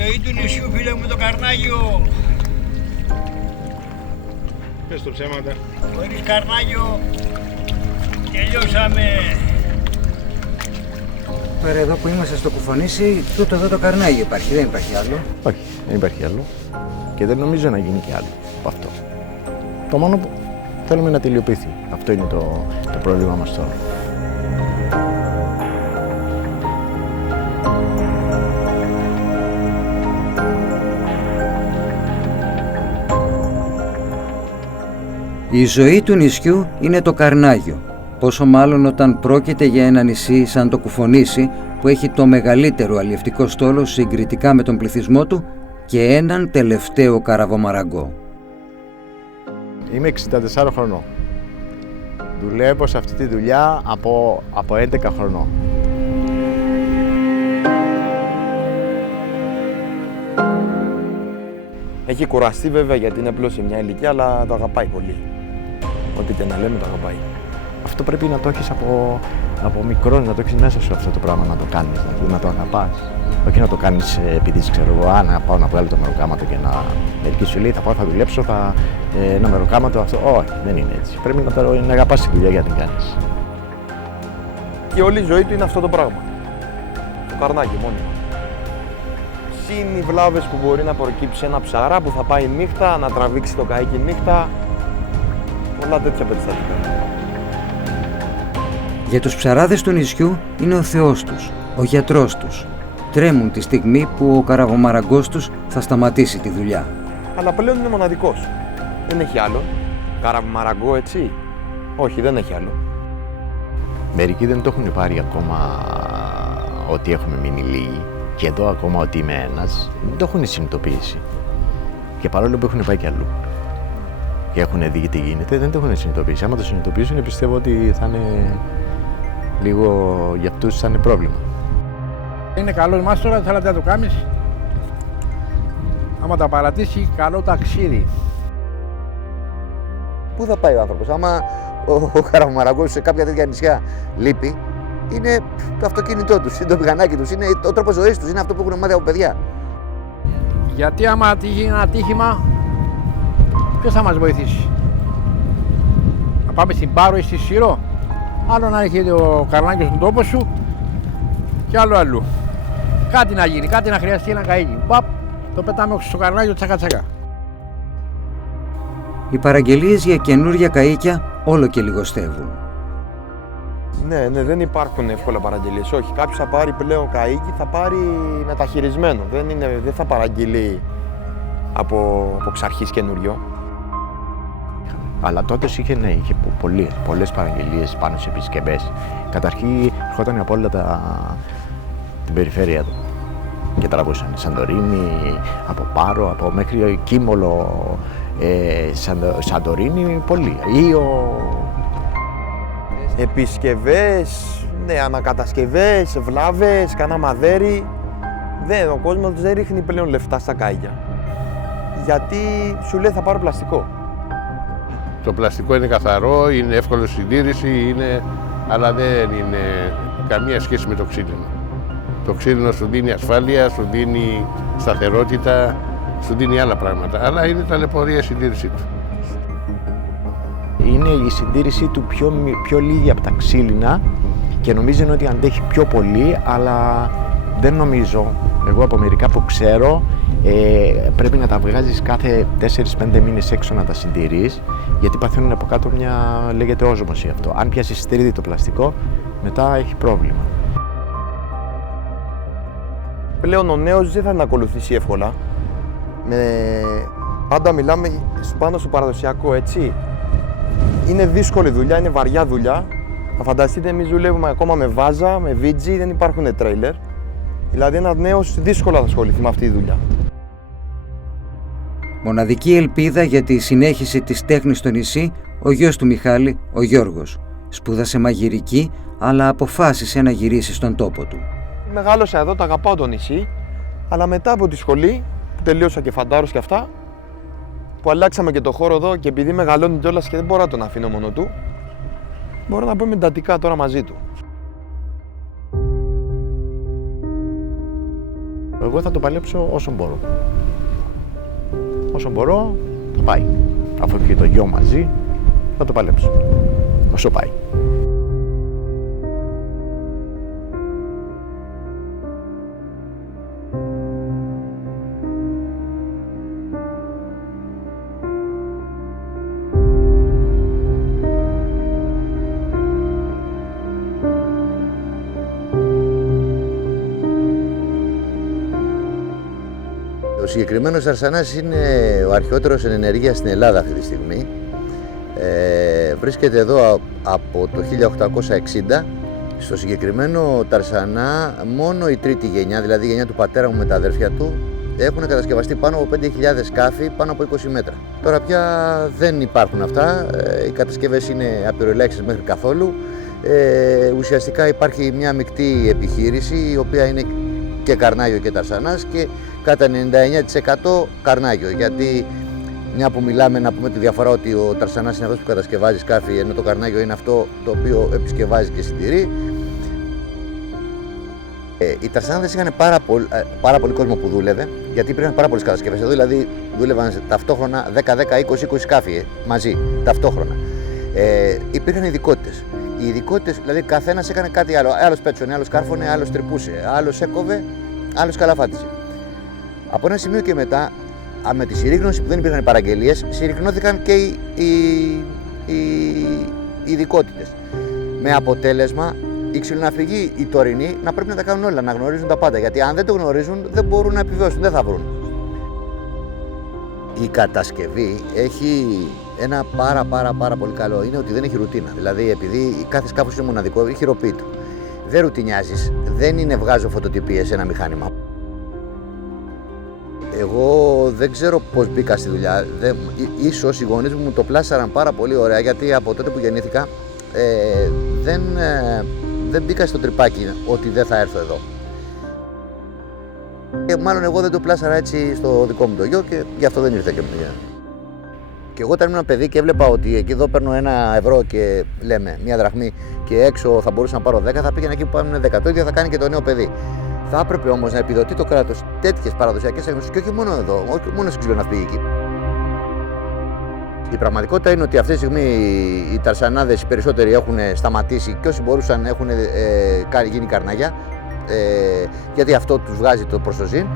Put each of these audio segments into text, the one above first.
ζωή του νησιού, φίλε μου, το Καρνάγιο. Πες το ψέματα. Χωρίς Καρνάγιο τελειώσαμε. Τώρα εδώ που είμαστε στο Κουφονήσι, τούτο εδώ το Καρνάγιο υπάρχει, δεν υπάρχει άλλο. Όχι, δεν υπάρχει άλλο. Και δεν νομίζω να γίνει και άλλο από αυτό. Το μόνο που θέλουμε να τελειοποιηθεί. Αυτό είναι το πρόβλημα μας τώρα. Η ζωή του νησιού είναι το Καρνάγιο. Πόσο μάλλον όταν πρόκειται για ένα νησί σαν το Κουφονήσι που έχει το μεγαλύτερο αλλιευτικό στόλο συγκριτικά με τον πληθυσμό του και έναν τελευταίο καραβομαραγκό. Είμαι 64 χρονών. Δουλεύω σε αυτή τη δουλειά από 11 χρονών. Έχει κουραστεί βέβαια γιατί είναι πλέον σε μια ηλικία, αλλά το αγαπάει πολύ. Ό,τι και να λέμε το αγαπάει. Αυτό πρέπει να το έχεις από μικρός, να το έχεις μέσα σου αυτό το πράγμα, να το κάνεις, να το αγαπάς. Όχι να το κάνεις επειδή ξέρω εγώ, να πάω να βγάλω το μεροκάματο και να... Μερικοί σου λέει θα πάω, θα δουλέψω, ένα μεροκάματο αυτό. Όχι, δεν είναι έτσι. Πρέπει να αγαπάς τη δουλειά για να την κάνεις. Και όλη η ζωή του είναι αυτό το πράγμα. Το Καρνάγιο μόνο. Συν οι βλάβες που μπορεί να προκύψει ένα ψαρά που θα πάει νύχτα, να τραβήξει το καΐκι νύχτα. Πολλά τέτοια περιστατικά. Για τους ψαράδες του νησιού είναι ο Θεός τους, ο γιατρός τους. Τρέμουν τη στιγμή που ο καραβομαραγκός τους θα σταματήσει τη δουλειά. Αλλά πλέον είναι μοναδικός. Δεν έχει άλλο. Καραβομαραγκό έτσι. Όχι, δεν έχει άλλο. Μερικοί δεν το έχουν πάρει ακόμα ότι έχουμε μείνει λίγοι. Και εδώ ακόμα ότι είμαι ένας, δεν το έχουν συνειδητοποιήσει. Και παρόλο που έχουν πάει κι αλλού και έχουν δει τι γίνεται, δεν το έχουν συνειδητοποιήσει. Άμα το συνειδητοποιήσουν, πιστεύω ότι θα είναι λίγο για αυτούς θα είναι πρόβλημα. Είναι καλός μάστορας, θέλετε να το κάνεις. Άμα τα παρατήσει, καλό ταξίδι. Πού θα πάει ο άνθρωπος, άμα ο καραβομαραγκός σε κάποια τέτοια νησιά λείπει, είναι το αυτοκίνητό τους, είναι το μηχανάκι τους, είναι ο τρόπος ζωής τους, είναι αυτό που έχουν μάθει από παιδιά. Γιατί άμα τύχει ένα ατύχημα, ποιος θα μας βοηθήσει. Να πάμε στην Πάρο ή στη Σύρο, άλλο να έρχεται ο Καρνάγιος στον τόπο σου και άλλο αλλού. Κάτι να γίνει, κάτι να χρειαστεί ένα καΐκι. Παπ, το πετάμε στο Καρνάγιο τσακα τσακα. Οι παραγγελίες για καινούργια καΐκια όλο και λιγοστεύουν. Ναι, δεν υπάρχουν εύκολα παραγγελίες. Όχι, κάποιος θα πάρει πλέον καΐκι, θα πάρει μεταχειρισμένο. Δεν θα παραγγείλει από εξ αρχής καινούριο. Αλλά τότε είχε πολλές παραγγελίες πάνω σε επισκευές. Καταρχήν ερχόταν από όλα την περιφέρεια του και τραβούσαν Σαντορίνη, από Πάρο, από μέχρι Κίμολο, Σαντορίνη, πολύ. Ήο. Επισκευές, ναι, ανακατασκευές, βλάβες, κάνα μαδέρι. Ο κόσμος δεν ρίχνει πλέον λεφτά στα καΐκια. Γιατί σου λέει θα πάρω πλαστικό. Το πλαστικό είναι καθαρό, είναι εύκολο συντήρηση, αλλά δεν είναι καμία σχέση με το ξύλινο. Το ξύλινο σου δίνει ασφάλεια, σου δίνει σταθερότητα, σου δίνει άλλα πράγματα, αλλά είναι ταλαιπωρία η συντήρησή του. Είναι η συντήρησή του πιο λίγη από τα ξύλινα και νομίζουν ότι αντέχει πιο πολύ, αλλά δεν νομίζω. Εγώ από μερικά που ξέρω, πρέπει να τα βγάζεις κάθε 4-5 μήνες έξω να τα συντηρείς, γιατί παθαίνουν από κάτω μια, λέγεται όζμωση αυτό. Αν πιάσεις στρίδι το πλαστικό, μετά έχει πρόβλημα. Πλέον ο νέος δεν θα την ακολουθήσει εύκολα. Πάντα μιλάμε πάνω στο παραδοσιακό, έτσι. Είναι δύσκολη δουλειά, είναι βαριά δουλειά. Θα φανταστείτε, εμείς δουλεύουμε ακόμα με βάζα, με βίτζι, δεν υπάρχουν τρέιλερ. Δηλαδή ένας νέος δύσκολα θα ασχοληθεί με αυτή τη δουλειά. Μοναδική ελπίδα για τη συνέχιση της τέχνης στο νησί, ο γιος του Μιχάλη, ο Γιώργος. Σπούδασε μαγειρική, αλλά αποφάσισε να γυρίσει στον τόπο του. Μεγάλωσα εδώ, τα αγαπάω το νησί, αλλά μετά από τη σχολή, που τελείωσα και φαντάρος και αυτά, που αλλάξαμε και το χώρο εδώ και επειδή μεγαλώνει κιόλας και δεν μπορώ να τον αφήνω μόνο του, μπορώ να πούμε εντατικά τώρα μαζί του. Εγώ θα το παλέψω όσο μπορώ. Όσο μπορώ, θα πάει. Αφού και το γιο μαζί, θα το παλέψω. Όσο πάει. Ο συγκεκριμένος Ταρσανάς είναι ο αρχαιότερος εν ενεργεία στην Ελλάδα αυτή τη στιγμή. Βρίσκεται εδώ από το 1860. Στο συγκεκριμένο Ταρσανά μόνο η τρίτη γενιά, δηλαδή η γενιά του πατέρα μου με τα αδέρφια του, έχουν κατασκευαστεί πάνω από 5.000 σκάφη, πάνω από 20 μέτρα. Τώρα πια δεν υπάρχουν αυτά, οι κατασκευές είναι απειροελάχιστες μέχρι καθόλου. Ουσιαστικά υπάρχει μια μεικτή επιχείρηση, η οποία είναι και Καρνάγιο και Ταρσανάς, και κατά 99% Καρνάγιο, γιατί μια που μιλάμε να πούμε τη διαφορά ότι ο Ταρσανάς είναι αυτός που κατασκευάζει σκάφη, ενώ το Καρνάγιο είναι αυτό το οποίο επισκευάζει και συντηρεί. Οι Ταρσανάδες είχαν πάρα πολύ κόσμο που δούλευε, γιατί υπήρχαν πάρα πολλές κατασκευές εδώ, δηλαδή δούλευαν ταυτόχρονα 10, 20 σκάφη μαζί, ταυτόχρονα. Υπήρχαν ειδικότητες. Οι ειδικότητες, δηλαδή καθένας έκανε κάτι άλλο. Άλλος πέτσωνε, άλλος κάρφωνε, άλλος τρυπούσε, άλλος έκοβε, άλλος καλαφάτισε. Από ένα σημείο και μετά, με τη συρρήγνωση που δεν υπήρχαν παραγγελίες, συρριγνώθηκαν και οι ειδικότητες. Με αποτέλεσμα οι ξυλοναυπηγοί οι τωρινοί να πρέπει να τα κάνουν όλα, να γνωρίζουν τα πάντα. Γιατί αν δεν το γνωρίζουν, δεν μπορούν να επιβιώσουν, δεν θα βρουν. Η κατασκευή έχει ένα πάρα πολύ καλό, είναι ότι δεν έχει ρουτίνα. Δηλαδή, επειδή κάθε σκάφος είναι μοναδικό, έχει ροπή του. Δεν ρουτινιάζεις, δεν είναι βγάζω φωτοτυπίες σε ένα μηχάνημα. Εγώ δεν ξέρω πώς μπήκα στη δουλειά. Ίσως οι γονείς μου το πλάσαραν πάρα πολύ ωραία, γιατί από τότε που γεννήθηκα δεν μπήκα στο τρυπάκι ότι δεν θα έρθω εδώ. Μάλλον εγώ δεν το πλάσαρα έτσι στο δικό μου το γιο και γι' αυτό δεν ήρθε και μου. Και εγώ όταν ήμουν παιδί και έβλεπα ότι εκεί εδώ παίρνω 1 ευρώ και λέμε 1 δραχμή και έξω θα μπορούσα να πάρω 10, θα πήγαινα εκεί που πάνε 10. Το ίδιο θα κάνει και το νέο παιδί. Θα έπρεπε όμως να επιδοτεί το κράτος τέτοιες παραδοσιακές εκδόσεις και όχι μόνο εδώ, όχι μόνο στην ξυλοναυπηγική. Η πραγματικότητα είναι ότι αυτή τη στιγμή οι Ταρσανάδες οι περισσότεροι έχουν σταματήσει και όσοι μπορούσαν έχουν γίνει καρνάγια, γιατί αυτό τους βγάζει το προστοζήν.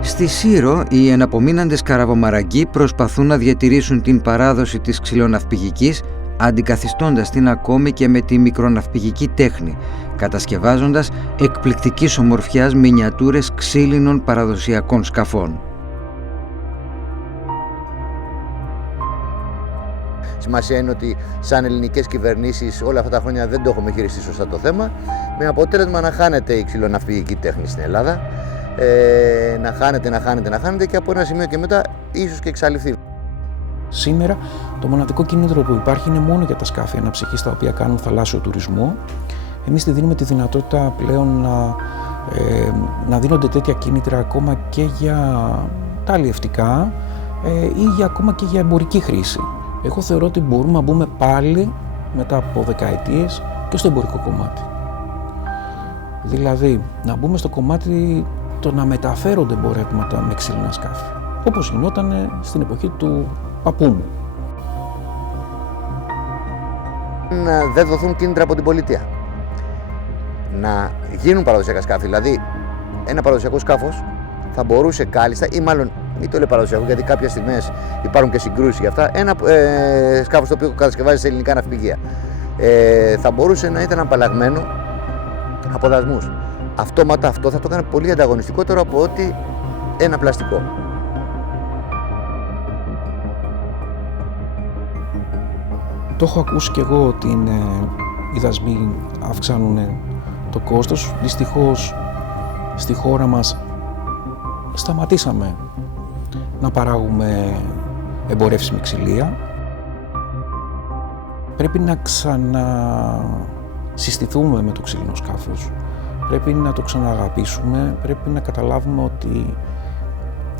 Στη Σύρο, οι εναπομείναντες καραβομαραγκοί προσπαθούν να διατηρήσουν την παράδοση της ξυλοναυπηγικής, αντικαθιστώντας την ακόμη και με τη μικροναυπηγική τέχνη, κατασκευάζοντας εκπληκτικής ομορφιάς μινιατούρες ξύλινων παραδοσιακών σκαφών. Σημασία είναι ότι σαν ελληνικές κυβερνήσεις όλα αυτά τα χρόνια δεν το έχουμε χειριστεί σωστά το θέμα, με αποτέλεσμα να χάνεται η ξυλοναυπηγική τέχνη στην Ελλάδα, να χάνεται και από ένα σημείο και μετά ίσως και εξαλειφθεί. Σήμερα το μοναδικό κίνητρο που υπάρχει είναι μόνο για τα σκάφη αναψυχής τα οποία κάνουν θαλάσσιο τουρισμό. Εμείς τη δίνουμε τη δυνατότητα πλέον να δίνονται τέτοια κίνητρα ακόμα και για τα αλλιευτικά ή ακόμα και για εμπορική χρήση. Εγώ θεωρώ ότι μπορούμε να μπούμε πάλι μετά από δεκαετίες και στο εμπορικό κομμάτι. Δηλαδή να μπούμε στο κομμάτι το να μεταφέρονται εμπορεύματα με ξύλινα σκάφη, όπως γινόταν στην εποχή του παππού μου. Να δεν δοθούν κίνητρα από την πολιτεία. Να γίνουν παραδοσιακά σκάφη, δηλαδή ένα παραδοσιακό σκάφος θα μπορούσε κάλλιστα, ή μάλλον μην το λέω παραδοσιακό γιατί κάποιες στιγμές υπάρχουν και συγκρούσεις για αυτά, ένα σκάφος το οποίο κατασκευάζει σε ελληνικά ναυπηγεία θα μπορούσε να ήταν απαλλαγμένο από δασμούς. Αυτόματα αυτό θα το έκανε πολύ ανταγωνιστικότερο από ότι ένα πλαστικό. Το έχω ακούσει και εγώ ότι οι δασμοί αυξάνουν το κόστος. Δυστυχώς στη χώρα μας σταματήσαμε να παράγουμε εμπορεύσιμη ξυλία. Πρέπει να ξανασυστηθούμε με το ξύλινο σκάφος. Πρέπει να το ξανααγαπήσουμε, πρέπει να καταλάβουμε ότι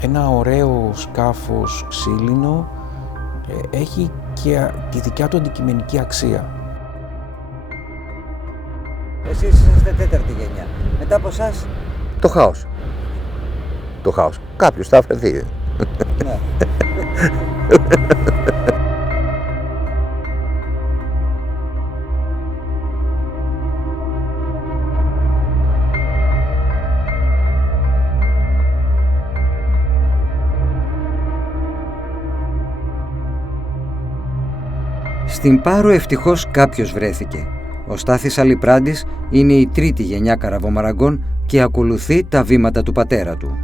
ένα ωραίο σκάφος ξύλινο έχει και τη δικιά του αντικειμενική αξία. Εσείς Είσαστε τέταρτη γενιά. Μετά από εσάς. Το χάος. Το χάος. Κάποιος θα βρεθεί. Ναι. Στην Πάρο ευτυχώς κάποιος βρέθηκε. Ο Στάθης Αλιπράντης είναι η τρίτη γενιά καραβομαραγκών και ακολουθεί τα βήματα του πατέρα του.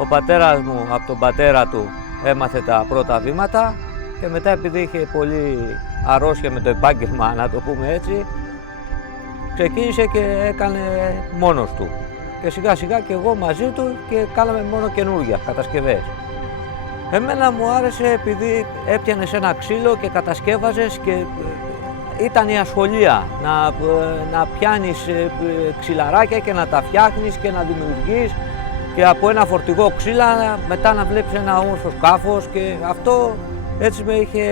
Ο πατέρας μου από τον πατέρα του έμαθε τα πρώτα βήματα και μετά, επειδή είχε πολύ αρρώστια με το επάγγελμα, να το πούμε έτσι, ξεκίνησε και έκανε μόνος του. Και σιγά σιγά και εγώ μαζί του και κάναμε μόνο καινούργια κατασκευές. Εμένα μου άρεσε επειδή έπιανες ένα ξύλο και κατασκεύαζες και ήταν η ασχολία να πιάνεις ξυλαράκια και να τα φτιάχνεις και να δημιουργείς και από ένα φορτηγό ξύλα μετά να βλέπεις ένα όμορφο σκάφος και αυτό έτσι με είχε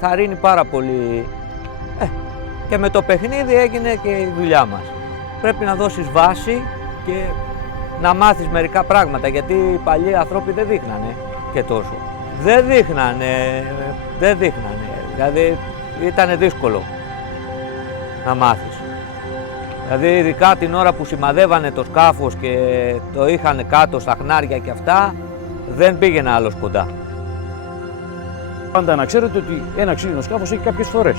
θαρρύνει πάρα πολύ. Και με το παιχνίδι έγινε και η δουλειά μας. Πρέπει να δώσεις βάση και να μάθεις μερικά πράγματα, γιατί οι παλιοί άνθρωποι δεν δείχνανε και τόσο. Δεν δείχνανε, δηλαδή ήταν δύσκολο να μάθεις. Δηλαδή ειδικά την ώρα που σημαδεύανε το σκάφος και το είχαν κάτω στα χνάρια και αυτά, δεν πήγαινε άλλος κοντά. Πάντα να ξέρετε ότι ένα ξύλινο σκάφος έχει κάποιες φορές,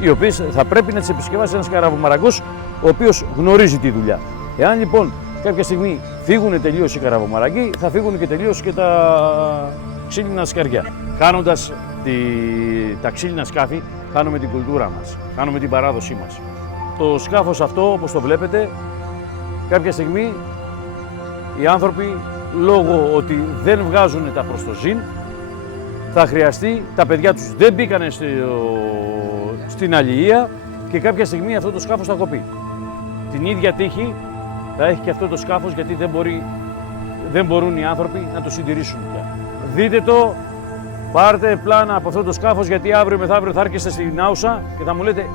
οι οποίες θα πρέπει να τις επισκευάσει ένας καραβομαραγκός ο οποίος γνωρίζει τη δουλειά. Εάν λοιπόν κάποια στιγμή φύγουν τελείως οι καραβομαραγκοί, θα φύγουν και τελείως και τα ξύλινα σκαριά. Χάνοντας τα ξύλινα σκάφη, χάνουμε την κουλτούρα μας, χάνουμε την παράδοσή μας. Το σκάφος αυτό, όπως το βλέπετε, κάποια στιγμή οι άνθρωποι, λόγω ότι δεν βγάζουν τα προστοζήν, θα χρειαστεί, τα παιδιά τους δεν μπήκανε στην αλληλεία και κάποια στιγμή αυτό το σκάφος θα κοπεί. Την ίδια τύχη θα έχει και αυτό το σκάφος, γιατί δεν μπορούν οι άνθρωποι να το συντηρήσουν πια. Δείτε το, πάρτε πλάνα από αυτό το σκάφος, γιατί αύριο μεθαύριο θα έρχεστε στην Άουσα και θα μου λέτε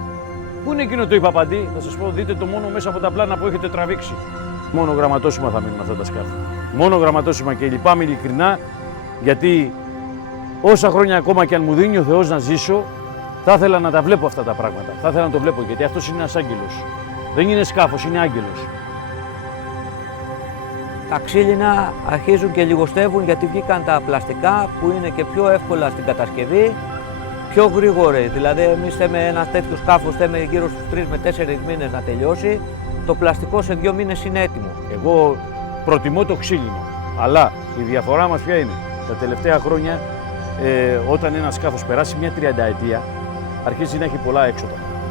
πού είναι εκείνο το υπαπαντή. Θα σας πω, δείτε το μόνο μέσα από τα πλάνα που έχετε τραβήξει. Μόνο γραμματόσημα θα μείνουν αυτά τα σκάφη. Μόνο γραμματόσημα, και λυπάμαι ειλικρινά, γιατί όσα χρόνια ακόμα και αν μου δίνει ο Θεός να ζήσω, θα ήθελα να τα βλέπω αυτά τα πράγματα. Θα ήθελα να το βλέπω, γιατί αυτός είναι ένας άγγελος. Δεν είναι σκάφος, είναι άγγελος. Τα ξύλινα αρχίζουν και λιγοστεύουν, γιατί βγήκαν τα πλαστικά που είναι και πιο εύκολα στην κατασκευή, πιο γρήγοροι. Δηλαδή, εμείς θέμε ένα τέτοιο σκάφος, θέμε γύρω στους 3 με 4 μήνες να τελειώσει. Το πλαστικό σε 2 μήνες είναι έτοιμο. Εγώ προτιμώ το ξύλινο, αλλά η διαφορά μας ποια είναι? Τα τελευταία χρόνια, όταν ένα σκάφος περάσει μια 30ετία, αρχίζει να έχει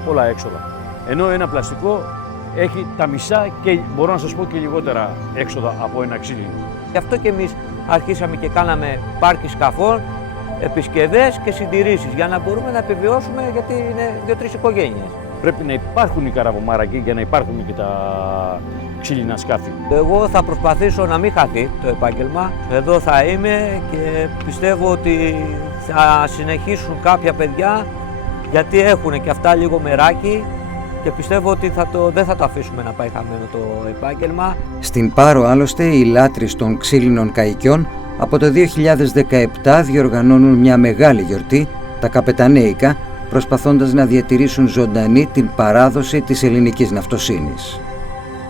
πολλά έξοδα. Ενώ ένα πλαστικό έχει τα μισά και μπορώ να σας πω και λιγότερα έξοδα από ένα ξύλινο. Γι' αυτό και εμείς αρχίσαμε και κάναμε πάρκι σκαφών, επισκευές και συντηρήσεις, για να μπορούμε να επιβιώσουμε, γιατί είναι 2-3 οικογένειες. Πρέπει να υπάρχουν οι καραβομάρακοι για να υπάρχουν και τα ξύλινα σκάφη. Εγώ θα προσπαθήσω να μην χαθεί το επάγγελμα. Εδώ θα είμαι και πιστεύω ότι θα συνεχίσουν κάποια παιδιά, γιατί έχουν και αυτά λίγο μεράκι, και πιστεύω ότι δεν θα το αφήσουμε να πάει χαμένο το επάγγελμα. Στην Πάρο άλλωστε οι λάτρεις των ξύλινων καϊκιών από το 2017 διοργανώνουν μια μεγάλη γιορτή, τα Καπεταναίικα, προσπαθώντας να διατηρήσουν ζωντανή την παράδοση της ελληνικής ναυτοσύνης.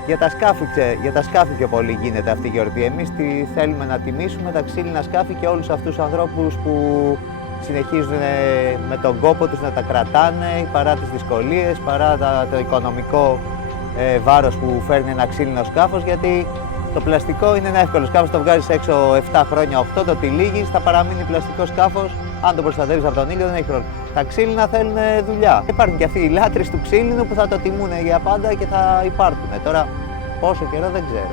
Για τα σκάφη πιο πολύ γίνεται αυτή η γιορτή. Εμείς θέλουμε να τιμήσουμε τα ξύλινα σκάφη και όλους αυτούς τους ανθρώπους που συνεχίζουν με τον κόπο τους να τα κρατάνε παρά τις δυσκολίες, παρά το οικονομικό βάρος που φέρνει ένα ξύλινο σκάφος, γιατί το πλαστικό είναι ένα εύκολο σκάφος, το βγάζεις έξω 7 χρόνια, 8, το τυλίγεις, θα παραμείνει πλαστικό σκάφος, αν το προστατεύεις από τον ήλιο δεν έχει χρόνο. Τα ξύλινα θέλουν δουλειά. Υπάρχουν και αυτοί οι λάτρεις του ξύλινου που θα το τιμούν για πάντα και θα υπάρχουν. Τώρα πόσο καιρό δεν ξέρω.